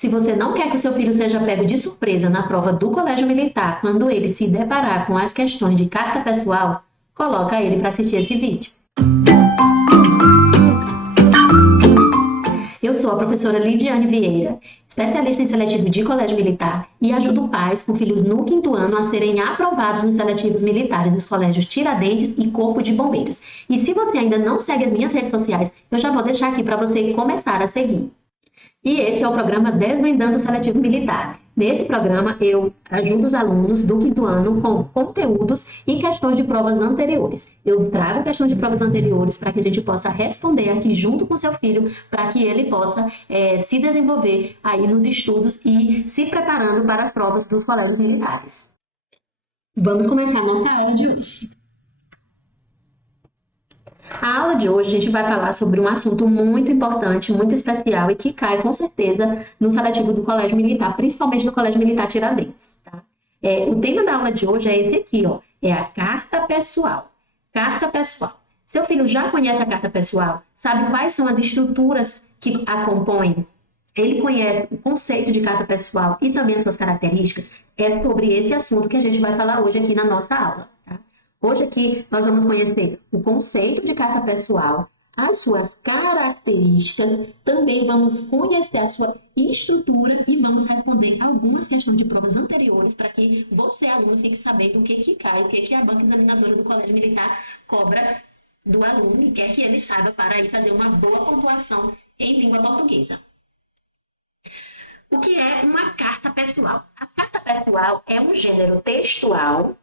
Se você não quer que o seu filho seja pego de surpresa na prova do Colégio Militar, quando ele se deparar com as questões de carta pessoal, coloca ele para assistir esse vídeo. Eu sou a professora Lidiane Vieira, especialista em seletivo de Colégio Militar e ajudo pais com filhos no 5º ano a serem aprovados nos seletivos militares dos colégios Tiradentes e Corpo de Bombeiros. E se você ainda não segue as minhas redes sociais, eu já vou deixar aqui para você começar a seguir. E esse é o programa Desvendando o Seletivo Militar. Nesse programa, eu ajudo os alunos do 5º ano com conteúdos e questões de provas anteriores. Eu trago questões de provas anteriores para que a gente possa responder aqui junto com seu filho, para que ele possa se desenvolver aí nos estudos e se preparando para as provas dos colégios militares. Vamos começar a nossa aula de hoje. A aula de hoje a gente vai falar sobre um assunto muito importante, muito especial e que cai com certeza no seletivo do Colégio Militar, principalmente no Colégio Militar Tiradentes. Tá? O tema da aula de hoje é esse aqui, ó, é a carta pessoal. Carta pessoal. Seu filho já conhece a carta pessoal? Sabe quais são as estruturas que a compõem? Ele conhece o conceito de carta pessoal e também as suas características? É sobre esse assunto que a gente vai falar hoje aqui na nossa aula. Tá? Hoje aqui nós vamos conhecer o conceito de carta pessoal, as suas características, também vamos conhecer a sua estrutura e vamos responder algumas questões de provas anteriores para que você, aluno, fique sabendo o que cai, o que a banca examinadora do Colégio Militar cobra do aluno e quer que ele saiba para ir fazer uma boa pontuação em língua portuguesa. O que é uma carta pessoal? A carta pessoal é um gênero textual,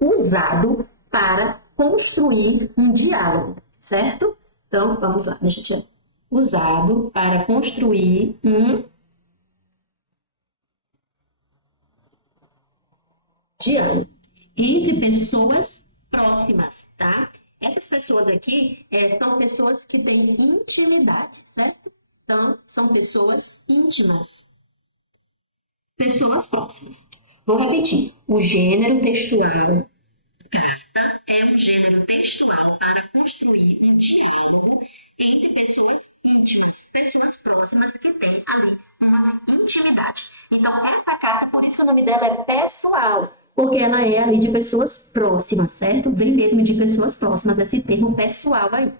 usado para construir um diálogo, certo? Então, vamos lá, deixa eu tirar. Usado para construir um diálogo entre pessoas próximas, tá? Essas pessoas aqui são pessoas que têm intimidade, certo? Então, são pessoas íntimas. Pessoas próximas. Vou repetir. O gênero textual carta é um gênero textual para construir um diálogo entre pessoas íntimas, pessoas próximas que têm ali uma intimidade. Então, essa carta, por isso que o nome dela é pessoal, porque ela é ali de pessoas próximas, certo? Vem mesmo de pessoas próximas, esse termo pessoal aí.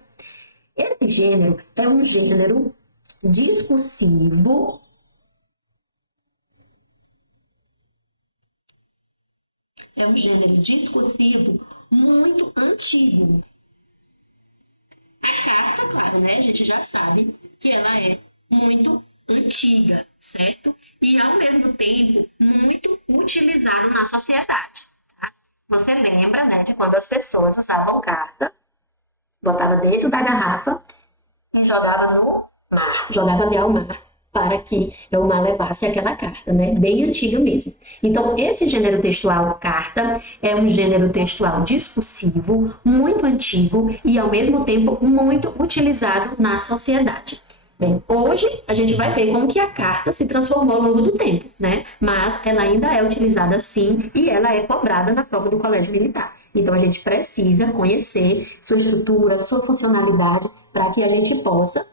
Esse gênero é um gênero discursivo, muito antigo. A carta, claro, né? A gente já sabe que ela é muito antiga, certo? E, ao mesmo tempo, muito utilizado na sociedade. Tá? Você lembra, né, de quando as pessoas usavam carta, botava dentro da garrafa e jogava no mar, jogava ali ao mar, para que o mar levasse aquela carta, né? Bem antiga mesmo. Então, esse gênero textual carta é um gênero textual discursivo, muito antigo e, ao mesmo tempo, muito utilizado na sociedade. Bem, hoje a gente vai ver como que a carta se transformou ao longo do tempo, né? Mas ela ainda é utilizada sim e ela é cobrada na prova do Colégio Militar. Então, a gente precisa conhecer sua estrutura, sua funcionalidade, para que a gente possa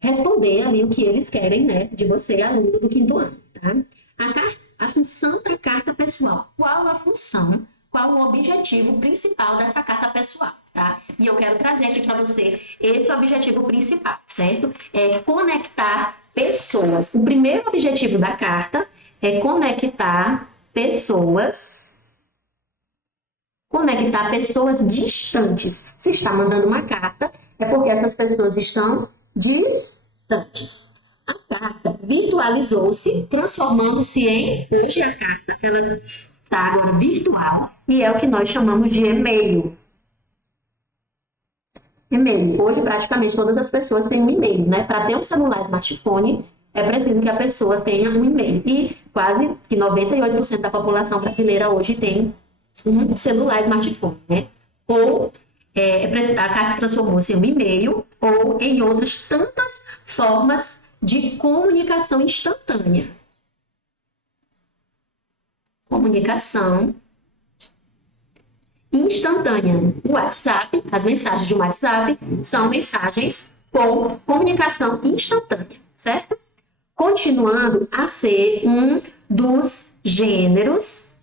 responder ali o que eles querem, né, de você, aluno do 5º ano, tá? A função da carta pessoal. Qual a função, qual o objetivo principal dessa carta pessoal, tá? E eu quero trazer aqui para você esse objetivo principal, certo? É conectar pessoas. O primeiro objetivo da carta é conectar pessoas distantes. Se está mandando uma carta, é porque essas pessoas estão distantes. A carta virtualizou-se, transformando-se em... Hoje a carta ela está agora virtual e é o que nós chamamos de e-mail. E-mail. Hoje praticamente todas as pessoas têm um e-mail, né? Para ter um celular smartphone, é preciso que a pessoa tenha um e-mail. E quase que 98% da população brasileira hoje tem um celular smartphone, né? Ou a carta transformou-se em um e-mail ou em outras tantas formas de comunicação instantânea. Comunicação instantânea. O WhatsApp, as mensagens de WhatsApp são mensagens com comunicação instantânea, certo? Continuando a ser um dos gêneros.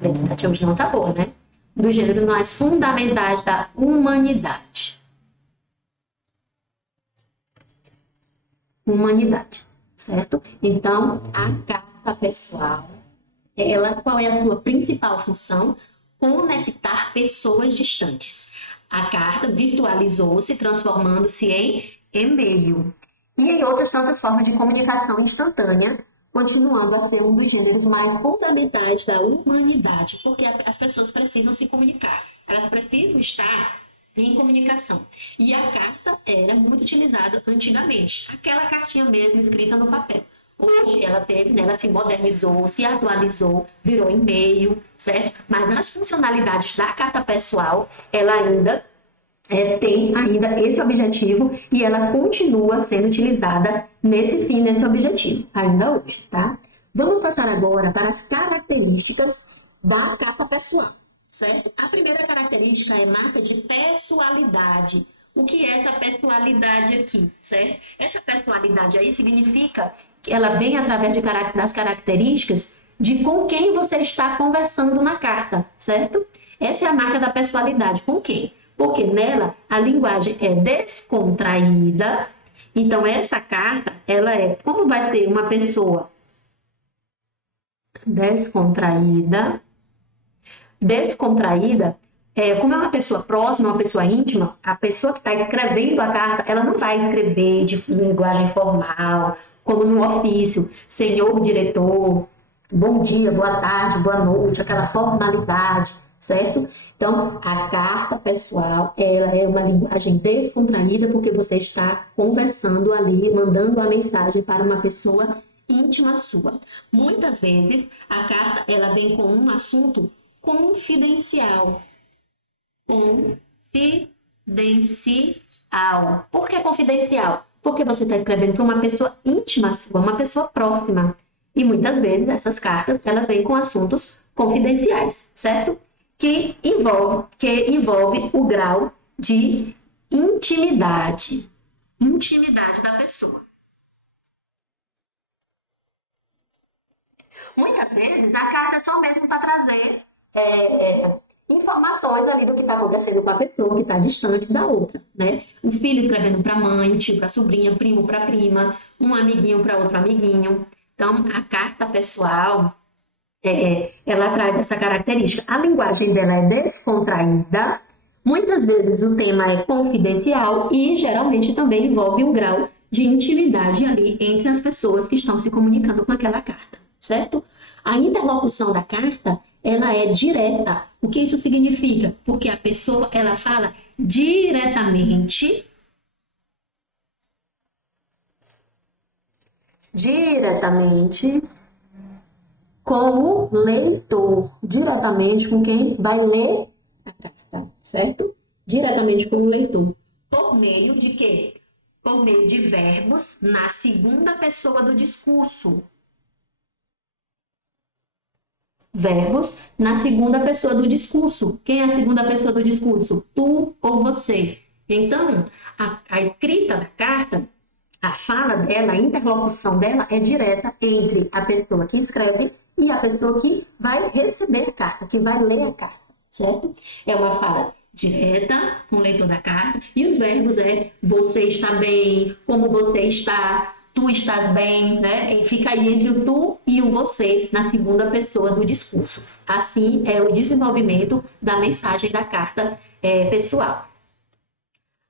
A letra hoje não tá boa, né? Dos gêneros mais fundamentais da humanidade. Humanidade, certo? Então, a carta pessoal, qual é a sua principal função? Conectar pessoas distantes. A carta virtualizou-se, transformando-se em e-mail. E em outras tantas formas de comunicação instantânea, continuando a ser um dos gêneros mais fundamentais da humanidade, porque as pessoas precisam se comunicar, elas precisam estar em comunicação. E a carta era muito utilizada antigamente, aquela cartinha mesmo escrita no papel. Hoje ela se modernizou, se atualizou, virou e-mail, certo? Mas as funcionalidades da carta pessoal, ela ainda tem ainda esse objetivo e ela continua sendo utilizada nesse objetivo, ainda hoje, tá? Vamos passar agora para as características da carta pessoal, certo? A primeira característica é marca de pessoalidade. O que é essa pessoalidade aqui, certo? Essa pessoalidade aí significa que ela vem através das características de com quem você está conversando na carta, certo? Essa é a marca da pessoalidade. Com quem? Porque nela a linguagem é descontraída. Então, essa carta, como vai ser uma pessoa descontraída, como é uma pessoa próxima, uma pessoa íntima, a pessoa que está escrevendo a carta, ela não vai escrever de linguagem formal, como no ofício, senhor diretor, bom dia, boa tarde, boa noite, aquela formalidade, certo? Então, a carta pessoal, ela é uma linguagem descontraída porque você está conversando ali, mandando a mensagem para uma pessoa íntima sua. Muitas vezes, a carta, ela vem com um assunto confidencial. Confidencial. Por que confidencial? Porque você está escrevendo para uma pessoa íntima sua, uma pessoa próxima. E muitas vezes essas cartas, elas vêm com assuntos confidenciais, certo? Que envolve o grau de intimidade da pessoa. Muitas vezes, a carta é só mesmo para trazer informações ali do que está acontecendo com a pessoa que está distante da outra, né? O filho escrevendo para a mãe, o tio para a sobrinha, primo para a prima, um amiguinho para outro amiguinho. Então, a carta pessoal, ela traz essa característica. A linguagem dela é descontraída, muitas vezes o tema é confidencial e geralmente também envolve um grau de intimidade ali entre as pessoas que estão se comunicando com aquela carta, certo? A interlocução da carta, ela é direta. O que isso significa? Porque a pessoa, ela fala diretamente com o leitor, diretamente com quem vai ler a carta, certo? Diretamente com o leitor. Por meio de quê? Por meio de verbos na segunda pessoa do discurso. Verbos na segunda pessoa do discurso. Quem é a segunda pessoa do discurso? Tu ou você. Então, a escrita da carta, a fala dela, a interlocução dela é direta entre a pessoa que escreve e a pessoa que vai receber a carta, que vai ler a carta, certo? É uma fala direta com o leitor da carta e os verbos você está bem, como você está, tu estás bem, né? E fica aí entre o tu e o você na segunda pessoa do discurso. Assim é o desenvolvimento da mensagem da carta pessoal.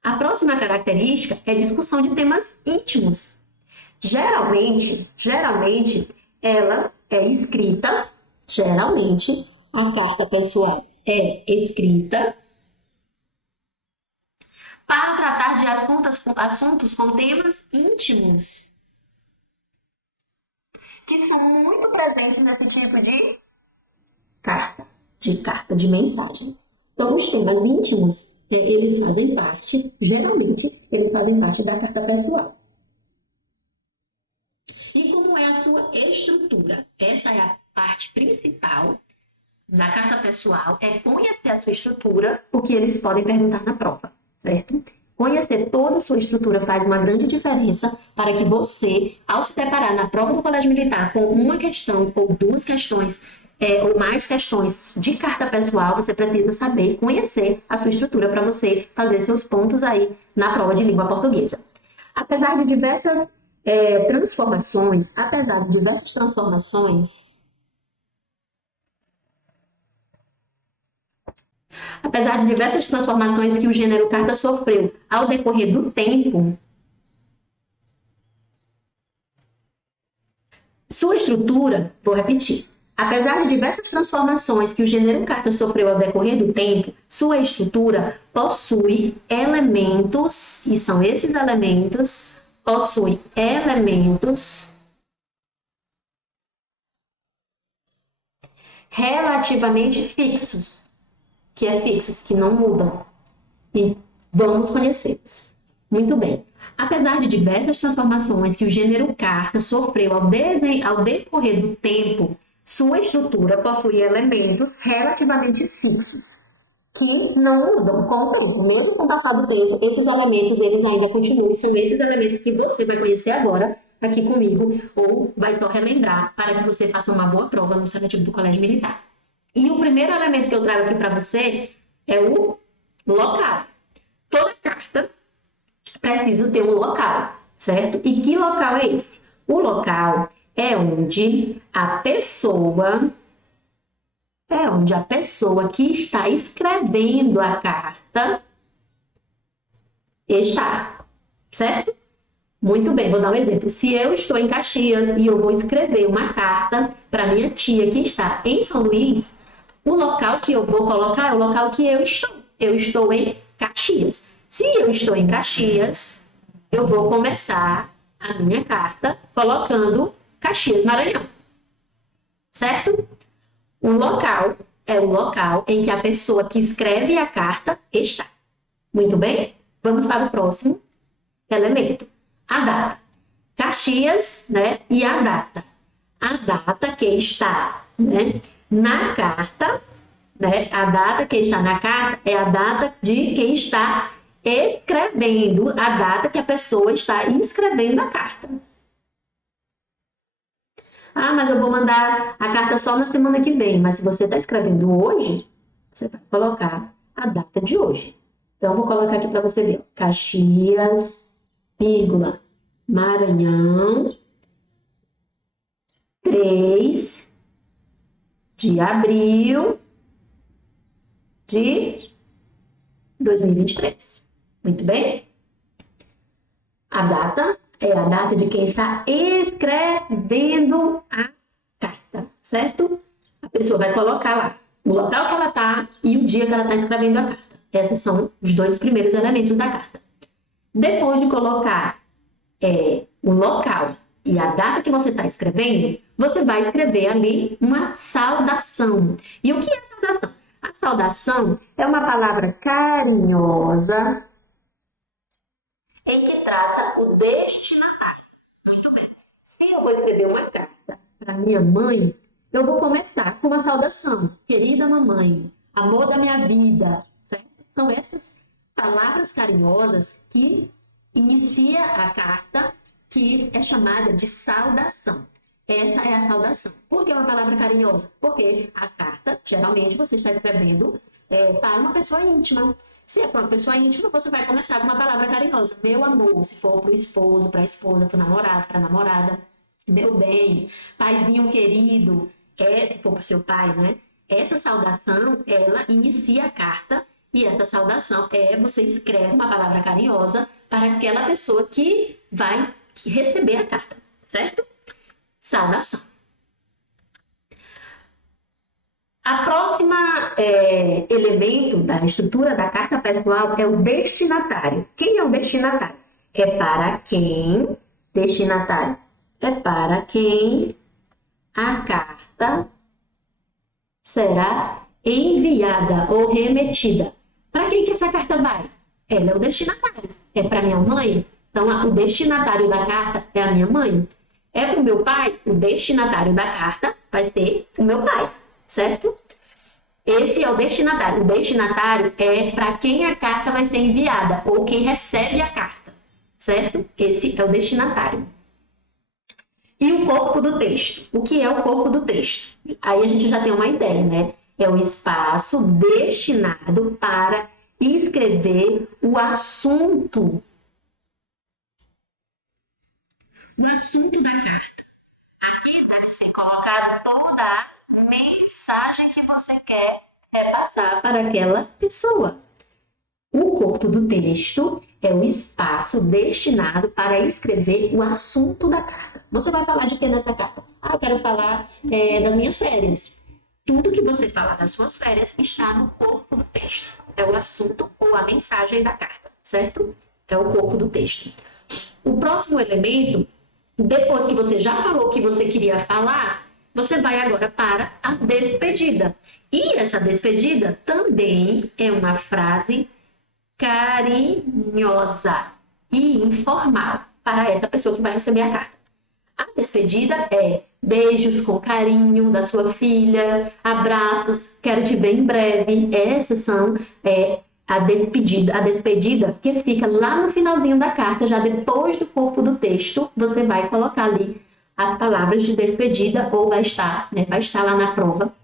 A próxima característica é discussão de temas íntimos. Geralmente, ela é escrita, geralmente, a carta pessoal é escrita para tratar de assuntos com temas íntimos, que são muito presentes nesse tipo de carta de mensagem. Então, os temas íntimos, eles fazem parte, geralmente, da carta pessoal. E como é a sua estrutura? Essa é a parte principal da carta pessoal é conhecer a sua estrutura, o que eles podem perguntar na prova, certo? Conhecer toda a sua estrutura faz uma grande diferença para que você, ao se deparar na prova do Colégio Militar com uma questão ou duas questões, ou mais questões de carta pessoal, você precisa saber conhecer a sua estrutura para você fazer seus pontos aí na prova de língua portuguesa. Apesar de diversas transformações, que o gênero carta sofreu ao decorrer do tempo, sua estrutura, vou repetir, apesar de diversas transformações que o gênero carta sofreu ao decorrer do tempo, sua estrutura possui elementos, e são esses elementos, relativamente fixos, que não mudam. E vamos conhecê-los. Muito bem. Apesar de diversas transformações que o gênero carta sofreu ao decorrer do tempo, sua estrutura possui elementos relativamente fixos, que não mudam com o tempo. Mesmo com o passar do tempo, esses elementos eles ainda continuam. E são esses elementos que você vai conhecer agora aqui comigo, ou vai só relembrar para que você faça uma boa prova no seletivo do Colégio Militar. E o primeiro elemento que eu trago aqui para você é o local. Toda carta precisa ter um local, certo? E que local é esse? O local é onde a pessoa que está escrevendo a carta está, certo? Muito bem, vou dar um exemplo. Se eu estou em Caxias e eu vou escrever uma carta para minha tia que está em São Luís, o local que eu vou colocar é o local que eu estou. Eu estou em Caxias. Se eu estou em Caxias, eu vou começar a minha carta colocando Caxias, Maranhão. Certo? O local é o local em que a pessoa que escreve a carta está. Muito bem? Vamos para o próximo elemento. A data. Caxias, né? E a data. A data que está, né, na carta, né? A data que está na carta é a data de quem está escrevendo, a data que a pessoa está escrevendo a carta. Ah, mas eu vou mandar a carta só na semana que vem. Mas se você está escrevendo hoje, você vai colocar a data de hoje. Então, eu vou colocar aqui para você ver. Caxias, vírgula, Maranhão, 3 de abril de 2023. Muito bem? A data é a data de quem está escrevendo a carta, certo? A pessoa vai colocar lá o local que ela está e o dia que ela está escrevendo a carta. Esses são os dois primeiros elementos da carta. Depois de colocar o local e a data que você está escrevendo, você vai escrever ali uma saudação. E o que é saudação? A saudação é uma palavra carinhosa em que trata o destinatário. Muito bem. Se eu vou escrever uma carta para minha mãe, eu vou começar com uma saudação. Querida mamãe, amor da minha vida, certo? São essas palavras carinhosas que inicia a carta, que é chamada de saudação. Essa é a saudação. Por que uma palavra carinhosa? Porque a carta, geralmente, você está escrevendo para uma pessoa íntima. Se é para uma pessoa íntima, você vai começar com uma palavra carinhosa. Meu amor, se for para o esposo, para a esposa, para o namorado, para a namorada. Meu bem, paizinho querido, se for para o seu pai, né? Essa saudação, ela inicia a carta e essa saudação você escreve uma palavra carinhosa para aquela pessoa que vai receber a carta, certo? Saudação. A próxima elemento da estrutura da carta pessoal é o destinatário. Quem é o destinatário? Destinatário é para quem a carta será enviada ou remetida. Para quem que essa carta vai? Ela é o destinatário. É para minha mãe? Então, o destinatário da carta é a minha mãe. É para o meu pai? O destinatário da carta vai ser o meu pai, certo? Esse é o destinatário. O destinatário é para quem a carta vai ser enviada ou quem recebe a carta, certo? Esse é o destinatário. E o corpo do texto. O que é o corpo do texto? Aí a gente já tem uma ideia, né? É o espaço destinado para escrever o assunto. O assunto da carta. Aqui deve ser colocada toda a mensagem que você quer repassar para aquela pessoa. O corpo do texto é o espaço destinado para escrever o assunto da carta. Você vai falar de que nessa carta? Eu quero falar das minhas férias. Tudo que você falar das suas férias está no corpo do texto. É o assunto ou a mensagem da carta, certo? É o corpo do texto. O próximo elemento, depois que você já falou o que você queria falar, você vai agora para a despedida. E essa despedida também é uma frase carinhosa e informal para essa pessoa que vai receber a carta. A despedida é beijos com carinho da sua filha, abraços, quero te ver em breve. Essas são a despedida que fica lá no finalzinho da carta, já depois do corpo do texto, você vai colocar ali as palavras de despedida ou vai estar lá na prova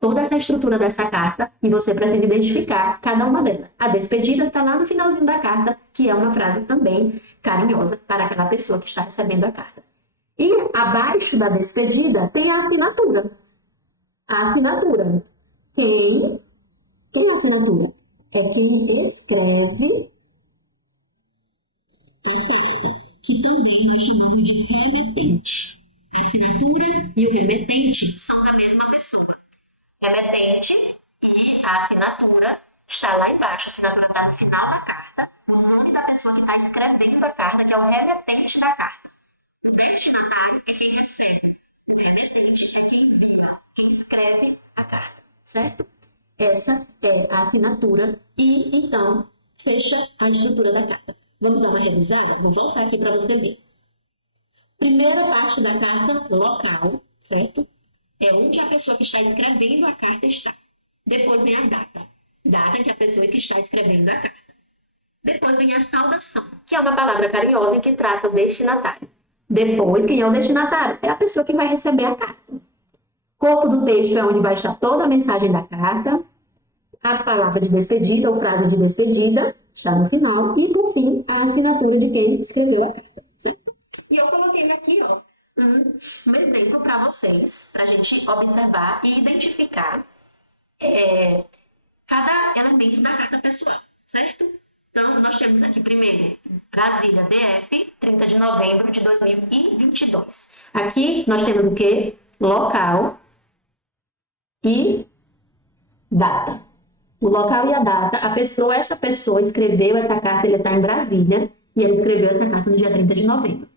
toda essa estrutura dessa carta e você precisa identificar cada uma delas. A despedida está lá no finalzinho da carta, que é uma frase também carinhosa para aquela pessoa que está recebendo a carta. E abaixo da despedida tem a assinatura. A assinatura. Quem é a assinatura? É quem escreve a carta, que também nós chamamos de remetente. A assinatura e o remetente são da mesma pessoa. Remetente e a assinatura está lá embaixo. A assinatura está no final da carta. O nome da pessoa que está escrevendo a carta, que é o remetente da carta. O destinatário é quem recebe. O remetente é quem envia, quem escreve a carta. Certo? Essa é a assinatura e, então, fecha a estrutura da carta. Vamos dar uma revisada? Vou voltar aqui para você ver. Primeira parte da carta, local, certo? É onde a pessoa que está escrevendo a carta está. Depois vem a data. Data que a pessoa que está escrevendo a carta. Depois vem a saudação, que é uma palavra carinhosa em que trata o destinatário. Depois, quem é o destinatário? É a pessoa que vai receber a carta. Corpo do texto é onde vai estar toda a mensagem da carta. A palavra de despedida ou frase de despedida está no final. E, por fim, a assinatura de quem escreveu a carta. Certo? E eu coloquei aqui, um exemplo para vocês, para a gente observar e identificar cada elemento da carta pessoal, certo? Então, nós temos aqui primeiro Brasília, DF, 30 de novembro de 2022. Aqui nós temos o quê? Local e data. O local e a data, essa pessoa escreveu essa carta, ele está em Brasília, e ele escreveu essa carta no dia 30 de novembro.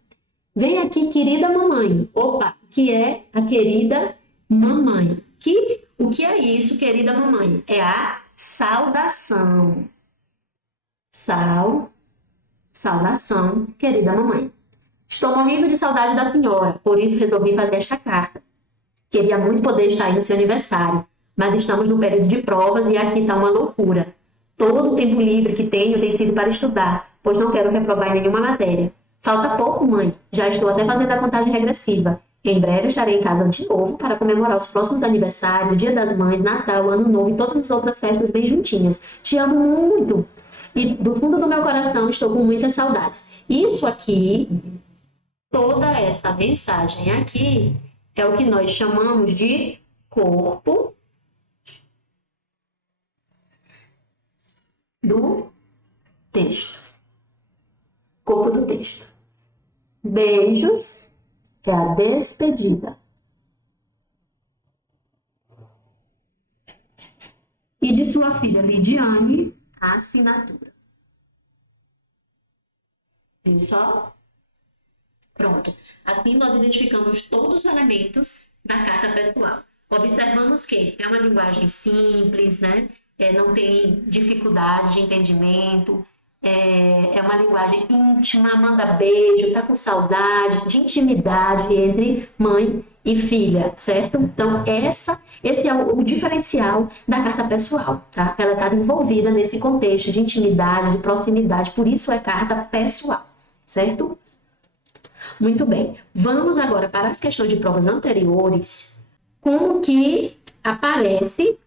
Vem aqui, querida mamãe. Opa, o que é a querida mamãe? O que é isso, querida mamãe? É a saudação. Saudação, querida mamãe. Estou morrendo de saudade da senhora, por isso resolvi fazer esta carta. Queria muito poder estar aí no seu aniversário, mas estamos no período de provas e aqui está uma loucura. Todo o tempo livre que tenho tem sido para estudar, pois não quero reprovar em nenhuma matéria. Falta pouco, mãe. Já estou até fazendo a contagem regressiva. Em breve estarei em casa de novo para comemorar os próximos aniversários, Dia das Mães, Natal, Ano Novo e todas as outras festas bem juntinhas. Te amo muito. E do fundo do meu coração estou com muitas saudades. Isso aqui, toda essa mensagem aqui, é o que nós chamamos de corpo do texto. Corpo do texto. Beijos é a despedida. E de sua filha Lidiane, a assinatura. Viu só? Pronto. Assim nós identificamos todos os elementos da carta pessoal. Observamos que é uma linguagem simples, né? Não tem dificuldade de entendimento. É uma linguagem íntima, manda beijo, tá com saudade, de intimidade entre mãe e filha, certo? Então, esse é o diferencial da carta pessoal, tá? Ela está envolvida nesse contexto de intimidade, de proximidade, por isso é carta pessoal, certo? Muito bem. Vamos agora para as questões de provas anteriores, como que aparece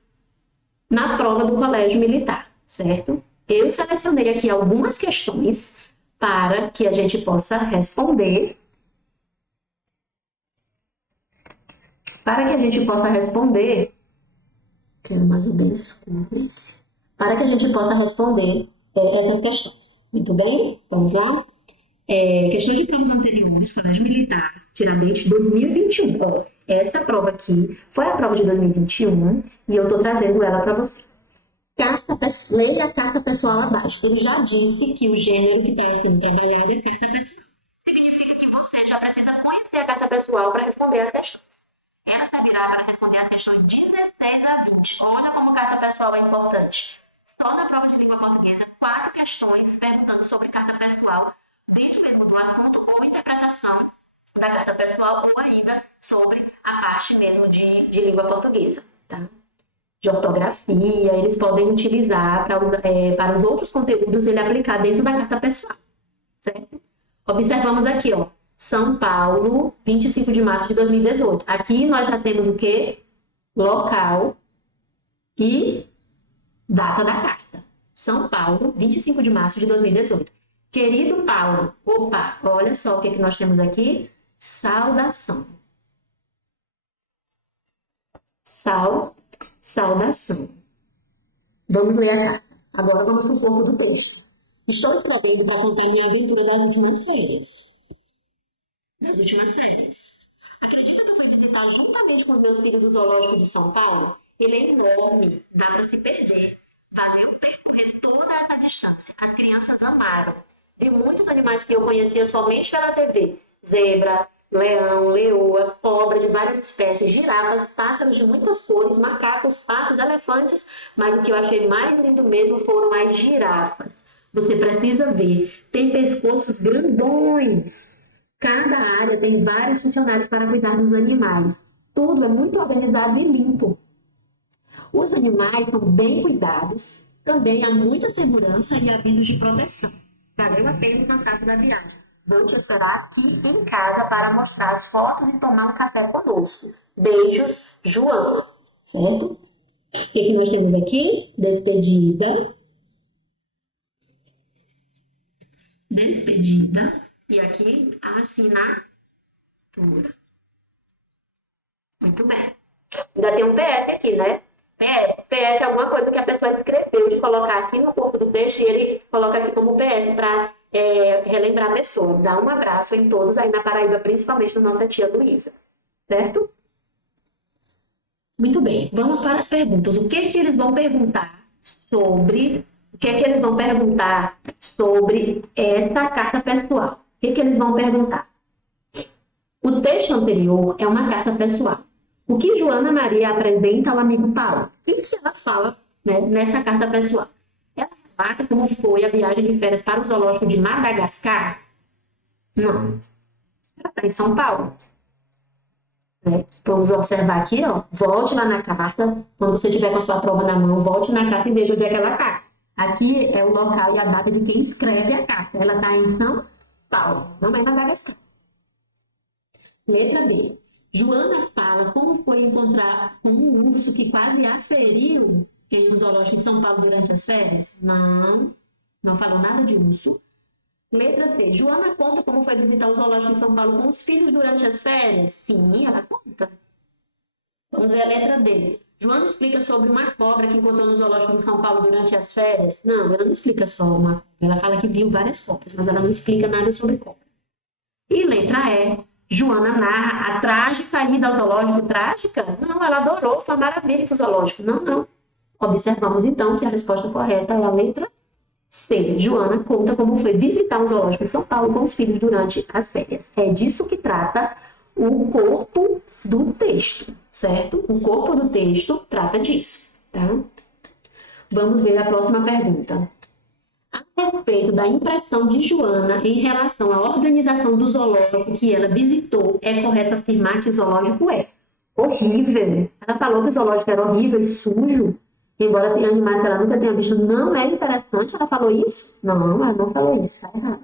na prova do Colégio Militar, certo? Eu selecionei aqui algumas questões para que a gente possa responder. Para que a gente possa responder. Quero mais um lenço como esse. Para que a gente possa responder essas questões. Muito bem? Vamos lá? Questões de provas anteriores, Colégio Militar, Tiradentes 2021. Ó, essa prova aqui foi a prova de 2021 e eu estou trazendo ela para você. Leia a carta pessoal abaixo. Ele já disse que o gênero que está sendo trabalhado é carta pessoal. Significa que você já precisa conhecer a carta pessoal para responder as questões. Ela servirá para responder as questões 16 a 20. Olha como carta pessoal é importante. Só na prova de língua portuguesa, 4 questões perguntando sobre carta pessoal, dentro mesmo do assunto ou interpretação da carta pessoal, ou ainda sobre a parte mesmo de língua portuguesa, tá? De ortografia, eles podem utilizar para os outros conteúdos ele aplicar dentro da carta pessoal, certo? Observamos aqui, ó, São Paulo, 25 de março de 2018. Aqui nós já temos o quê? Local e data da carta. São Paulo, 25 de março de 2018. Querido Paulo, opa, olha só o que nós temos aqui. Saudação. Saudação. Vamos ler a carta. Agora vamos para o corpo do texto. Estou escrevendo para contar minha aventura das últimas férias. Acredita que eu fui visitar juntamente com os meus filhos o zoológico de São Paulo? Ele é enorme, dá para se perder. Valeu percorrer toda essa distância. As crianças amaram. Vi muitos animais que eu conhecia somente pela TV. Zebra, leão, leoa, cobra de várias espécies, girafas, pássaros de muitas cores, macacos, patos, elefantes, mas o que eu achei mais lindo mesmo foram as girafas. Você precisa ver, tem pescoços grandões. Cada área tem vários funcionários para cuidar dos animais. Tudo é muito organizado e limpo. Os animais são bem cuidados, também há muita segurança e avisos de proteção. Valeu a pena o cansaço da viagem. Vou te esperar aqui em casa para mostrar as fotos e tomar um café conosco. Beijos, Joana. Certo? O que nós temos aqui? Despedida. E aqui a assinatura. Muito bem. Ainda tem um PS aqui, né? PS é alguma coisa que a pessoa escreveu de colocar aqui no corpo do texto e ele coloca aqui como PS para relembrar a pessoa. Dá um abraço em todos aí na Paraíba, principalmente na nossa tia Luísa. Certo? Muito bem. Vamos para as perguntas. O que eles vão perguntar sobre... O que eles vão perguntar sobre esta carta pessoal? O que eles vão perguntar? O texto anterior é uma carta pessoal. O que Joana Maria apresenta ao amigo Paulo? O que ela fala, né, nessa carta pessoal? Ela relata como foi a viagem de férias para o zoológico de Madagascar? Não. Ela está em São Paulo. Né? Vamos observar aqui, ó. Volte lá na carta. Quando você tiver com a sua prova na mão, volte na carta e veja onde é que ela está. Aqui é o local e a data de quem escreve a carta. Ela está em São Paulo, não é Madagascar. Letra B. Joana fala como foi encontrar com um urso que quase a feriu em um zoológico em São Paulo durante as férias? Não falou nada de urso. Letra C. Joana conta como foi visitar o zoológico em São Paulo com os filhos durante as férias? Sim, ela conta. Vamos ver a letra D. Joana explica sobre uma cobra que encontrou no zoológico em São Paulo durante as férias? Não, ela não explica só uma cobra. Ela fala que viu várias cobras, mas ela não explica nada sobre cobra. E letra E. Joana narra a trágica ida ao zoológico. Trágica? Não, ela adorou, foi uma maravilha para o zoológico. Não. Observamos então que a resposta correta é a letra C. Joana conta como foi visitar um zoológico em São Paulo com os filhos durante as férias. É disso que trata o corpo do texto, certo? O corpo do texto trata disso, tá? Vamos ver a próxima pergunta. A respeito da impressão de Joana em relação à organização do zoológico que ela visitou, é correto afirmar que o zoológico é horrível. Ela falou que o zoológico era horrível e sujo, embora tenha animais que ela nunca tenha visto. Não é interessante, ela falou isso? Não, ela não falou isso, tá errado.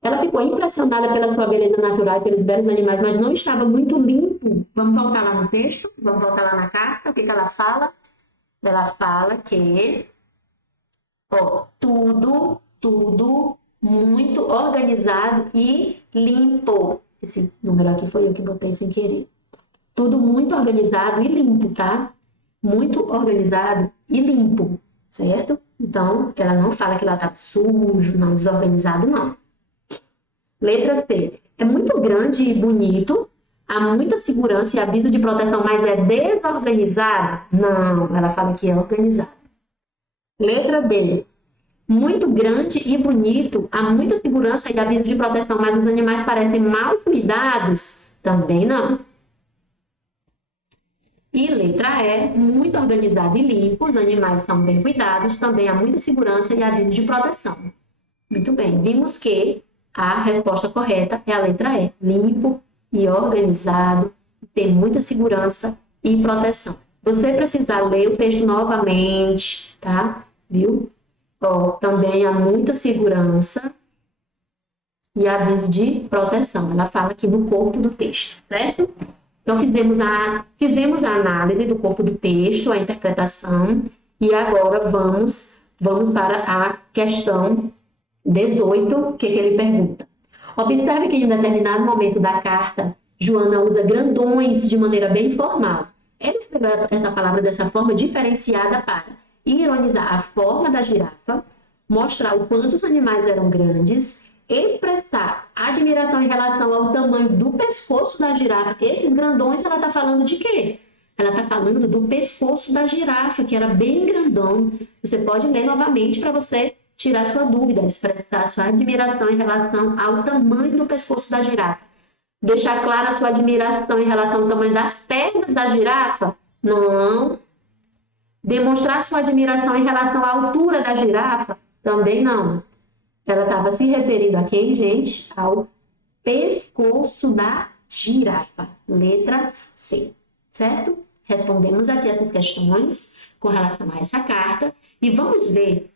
Ela ficou impressionada pela sua beleza natural e pelos belos animais, mas não estava muito limpo. Vamos voltar lá no texto? Vamos voltar lá na carta? O que ela fala? Ela fala que tudo muito organizado e limpo. Esse número aqui foi eu que botei sem querer. Tudo muito organizado e limpo, tá? Muito organizado e limpo, certo? Então, ela não fala que ela tá sujo, não, desorganizado, não. Letra C. É muito grande e bonito, há muita segurança e aviso de proteção, mas é desorganizado? Não, ela fala que é organizado. Letra D. Muito grande e bonito, há muita segurança e aviso de proteção, mas os animais parecem mal cuidados? Também não. E letra E, muito organizado e limpo, os animais são bem cuidados, também há muita segurança e aviso de proteção. Muito bem, vimos que a resposta correta é a letra E, limpo e organizado, tem muita segurança e proteção. Você precisa ler o texto novamente, tá? Viu? Também há muita segurança e aviso de proteção. Ela fala aqui no corpo do texto, certo? Então, fizemos a análise do corpo do texto, a interpretação, e agora vamos para a questão 18, que ele pergunta. Observe que em um determinado momento da carta, Joana usa grandões de maneira bem formal. Ela escreveu essa palavra dessa forma diferenciada para ironizar a forma da girafa, mostrar o quanto os animais eram grandes, expressar admiração em relação ao tamanho do pescoço da girafa. Esses grandões, ela está falando de quê? Ela está falando do pescoço da girafa, que era bem grandão. Você pode ler novamente para você tirar sua dúvida, expressar sua admiração em relação ao tamanho do pescoço da girafa. Deixar clara a sua admiração em relação ao tamanho das pernas da girafa? Não. Demonstrar sua admiração em relação à altura da girafa? Também não. Ela estava se referindo a quem, gente? Ao pescoço da girafa. Letra C, certo? Respondemos aqui essas questões com relação a essa carta e vamos ver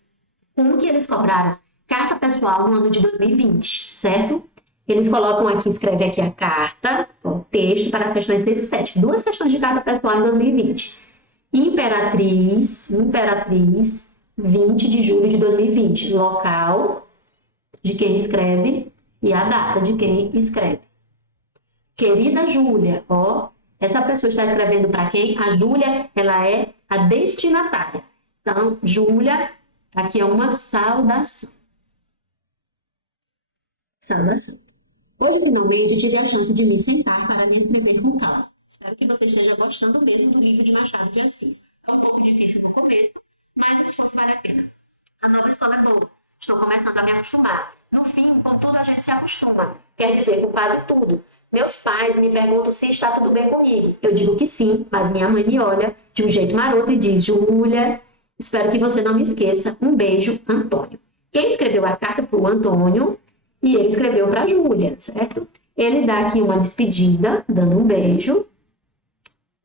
como que eles cobraram carta pessoal no ano de 2020, certo? Eles colocam aqui, escreve aqui a carta, o texto para as questões 6 e 7. Duas questões de carta pessoal em 2020. Imperatriz, 20 de julho de 2020. Local de quem escreve e a data de quem escreve. Querida Júlia, essa pessoa está escrevendo para quem? A Júlia, ela é a destinatária. Então, Júlia, aqui é uma saudação. Saudação. Hoje, finalmente, tive a chance de me sentar para me escrever com calma. Espero que você esteja gostando mesmo do livro de Machado de Assis. É um pouco difícil no começo, mas o esforço vale a pena. A nova escola é boa. Estou começando a me acostumar. No fim, com tudo a gente se acostuma. Quer dizer, com quase tudo. Meus pais me perguntam se está tudo bem comigo. Eu digo que sim, mas minha mãe me olha de um jeito maroto e diz: Júlia, espero que você não me esqueça. Um beijo, Antônio. Quem escreveu a carta foi o Antônio e ele escreveu para a Júlia, certo? Ele dá aqui uma despedida, dando um beijo.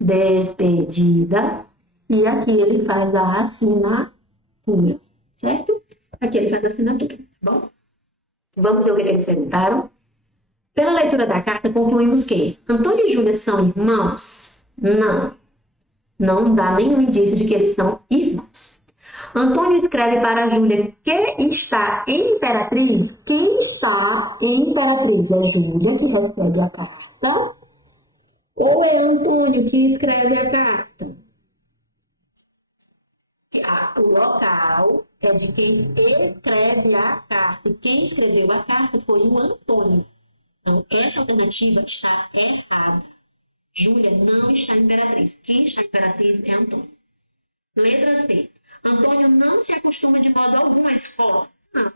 Despedida. E aqui ele faz a assinatura, certo? Aqui ele faz a assinatura, tá bom? Vamos ver o que eles perguntaram. Pela leitura da carta, concluímos que Antônio e Júlia são irmãos? Não. Não dá nenhum indício de que eles são irmãos. Antônio escreve para a Júlia que está em Imperatriz. Quem está em Imperatriz? É Júlia que recebe a carta? Ou é Antônio que escreve a carta? O local é de quem escreve a carta. Quem escreveu a carta foi o Antônio. Então, essa alternativa está errada. Júlia não está em Imperatriz. Quem está em Imperatriz é Antônio. Letra C. Antônio não se acostuma de modo algum à escola. Não.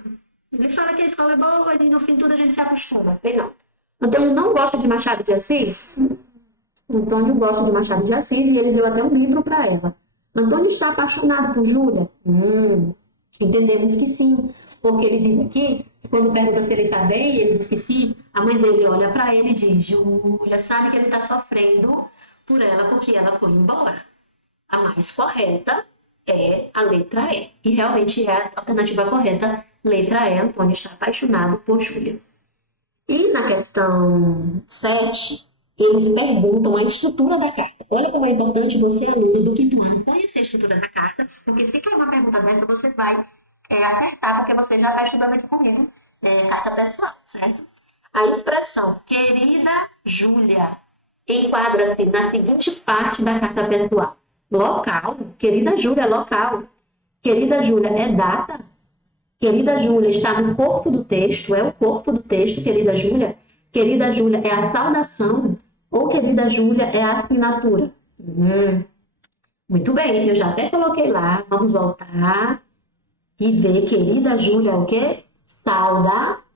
Ele fala que a escola é boa e no fim de tudo a gente se acostuma. Não. Antônio não gosta de Machado de Assis? Antônio gosta de Machado de Assis e ele deu até um livro para ela. Antônio está apaixonado por Júlia? Entendemos que sim, porque ele diz aqui, que quando pergunta se ele está bem, ele diz que sim, a mãe dele olha para ele e diz, Júlia, sabe que ele está sofrendo por ela porque ela foi embora. A mais correta é a letra E. E realmente é a alternativa correta, letra E. Antônio está apaixonado por Júlia. E na questão 7, eles perguntam a estrutura da carta. Olha como é importante você, aluno do quinto ano, conhecer a estrutura da carta, porque se cair uma pergunta dessa, você vai acertar, porque você já está estudando aqui comigo carta pessoal, certo? A expressão querida Júlia enquadra-se na seguinte parte da carta pessoal. Local, querida Júlia, local. Querida Júlia é data. Querida Júlia está no corpo do texto, é o corpo do texto, querida Júlia. Querida Júlia é a saudação ou querida Júlia é a assinatura? Muito bem, eu já até coloquei lá. Vamos voltar e ver. Querida Júlia é o quê? Saudação.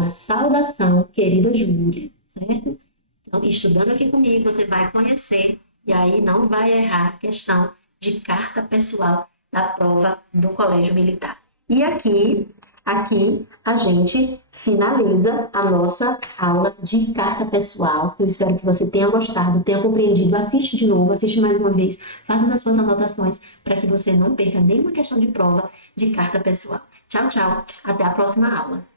A saudação, querida Júlia, certo? Então, estudando aqui comigo, você vai conhecer e aí não vai errar a questão de carta pessoal da prova do Colégio Militar. E aqui a gente finaliza a nossa aula de carta pessoal. Eu espero que você tenha gostado, tenha compreendido. Assiste de novo, assiste mais uma vez, faça as suas anotações para que você não perca nenhuma questão de prova de carta pessoal. Tchau, tchau. Até a próxima aula.